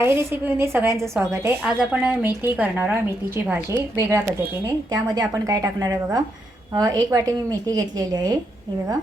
काही रेसिपीमध्ये सगळ्यांचं स्वागत आहे. आज आपण मेथी करणार आहोत. मेथीची भाजी वेगळ्या पद्धतीने. त्यामध्ये आपण काय टाकणार आहे बघा? एक वाटी मी मेथी घेतलेली आहे. हे बघा.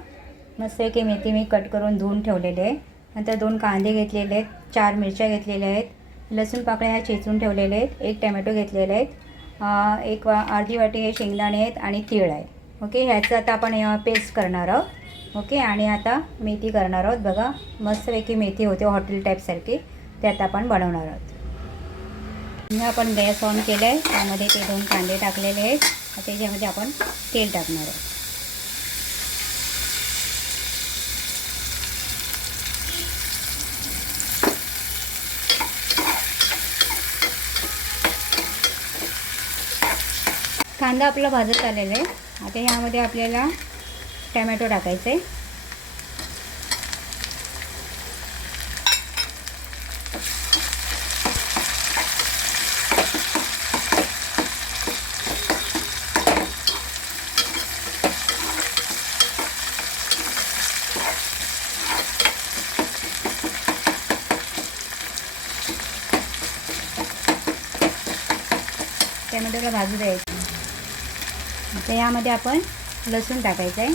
मस्त की मेथी मी कट करून धुवून ठेवलेली आहे. नंतर दोन कांदे घेतलेले आहेत. चार मिरच्या घेतलेल्या आहेत. लसूण पाकळ्या ह्या चेचून ठेवलेले आहेत. एक टमॅटो घेतलेले आहेत. एक वा अर्धी वाटी हे शेंगदाणे आहेत आणि तीळ आहे ओके? ह्याचं आता आपण पेस्ट करणार आहोत. ओके? आणि आता मेथी करणार आहोत बघा. मस्तपैकी मेथी होते हॉटेल टाईपसारखी ते आता आपण बनवणार आहोत. मी आपण गॅस ऑन केलं आहे त्यामध्ये ते दोन कांदे टाकलेले आहेत. त्याच्यामध्ये आपण तेल टाकणार आहोत. कांदा आपला भाजत आलेला आहे. आता ह्यामध्ये आपल्याला टॅमॅटो टाकायचं. आहे टॅमॅटोला भाजू द्यायचं. आता यामध्ये आपण लसूण टाकायचं आहे.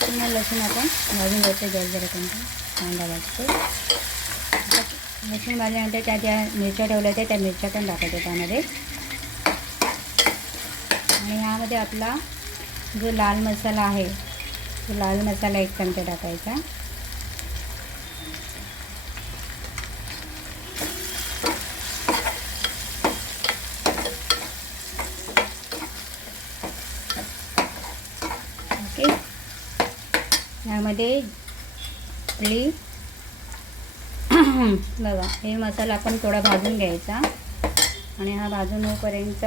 पुन्हा लसूण आपण भाजून घ्यायचं गॅस जरा कोणता कांदा भाजतो. लसूण भाजल्यानंतर त्या ज्या मिरच्या ठेवल्या होत्या त्या मिरच्या पण टाकायच्या त्यामध्ये. आणि ह्यामध्ये आपला जो लाल मसाला आहे तो लाल मसाला एक चमचा टाकायचा. ओके. ह्यामध्ये आपली बघा हे मसाला आपण थोडा भाजून घ्यायचा. आणि हा भाजून होईपर्यंत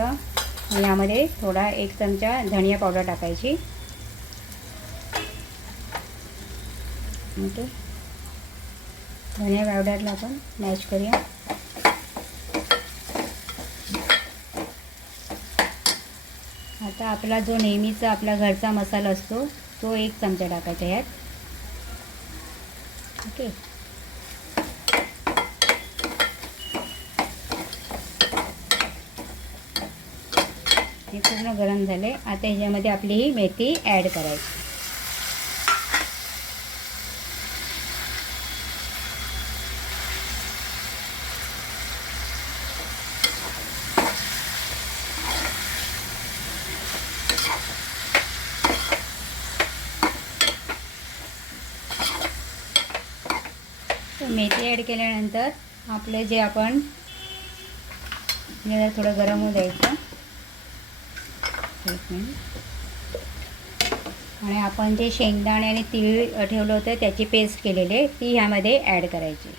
यामध्ये थोडा एक चमचा धनिया पावडर टाकायची. ओके. धनिया पावडरला आपण मॅच करूया. आता आपला जो नेहमीचा आपला घरचा मसाला असतो तो एक चमचा टाकायचा यात. ओके. हे पूर्ण गरम झाले. आता ह्याच्यामध्ये आपली ही मेथी ॲड करायची. तर मेथी ॲड केल्यानंतर आपलं जे आपण थोडं गरम होऊ द्यायचं. एक मिनिट आणि आपण जे शेंगदाणे आणि तीळ ठेवलं होतं त्याची पेस्ट केलेली आहे ती ह्यामध्ये ॲड करायची.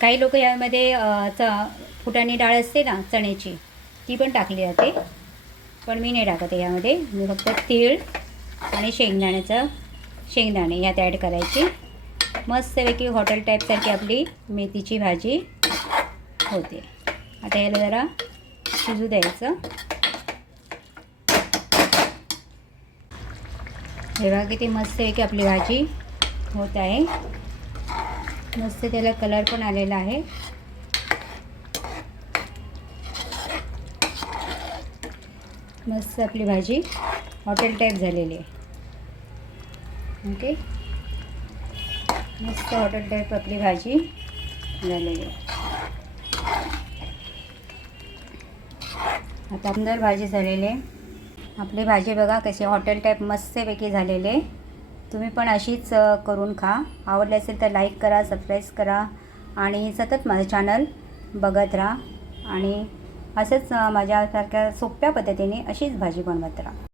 काही लोक यामध्ये च फुटाणी डाळ असते ना चण्याची ती पण टाकली जाते. पण मी नाही टाकत यामध्ये मी फक्त तीळ आणि शेंगदाण्याचं शेंगदाणे यात ॲड करायची. मस्तपैकी हॉटेल टाईपसारखी आपली मेथीची भाजी होते. आता याला जरा शिजू द्यायचं. हे बघा किती मस्त आहे की आपली भाजी होत आहे. मस्त त्याला कलर पण आलेला आहे. मस्त आपली भाजी हॉटेल टाईप झालेली आहे. ओके मस्त हॉटेल टाईप आपली भाजी झालेली आहे. आता अंदर भाजी झालेली आहे. आपली भाजी बघा कशी हॉटेल टाईप मस्तपैकी झालेले तुम्ही पण अशीच करून खा. आवडले असेल तर लाईक करा सबस्क्राईब करा आणि सतत माझं चॅनल बघत राहा. आणि असंच माझ्यासारख्या सोप्या पद्धतीने अशीच भाजी बनवत राहा.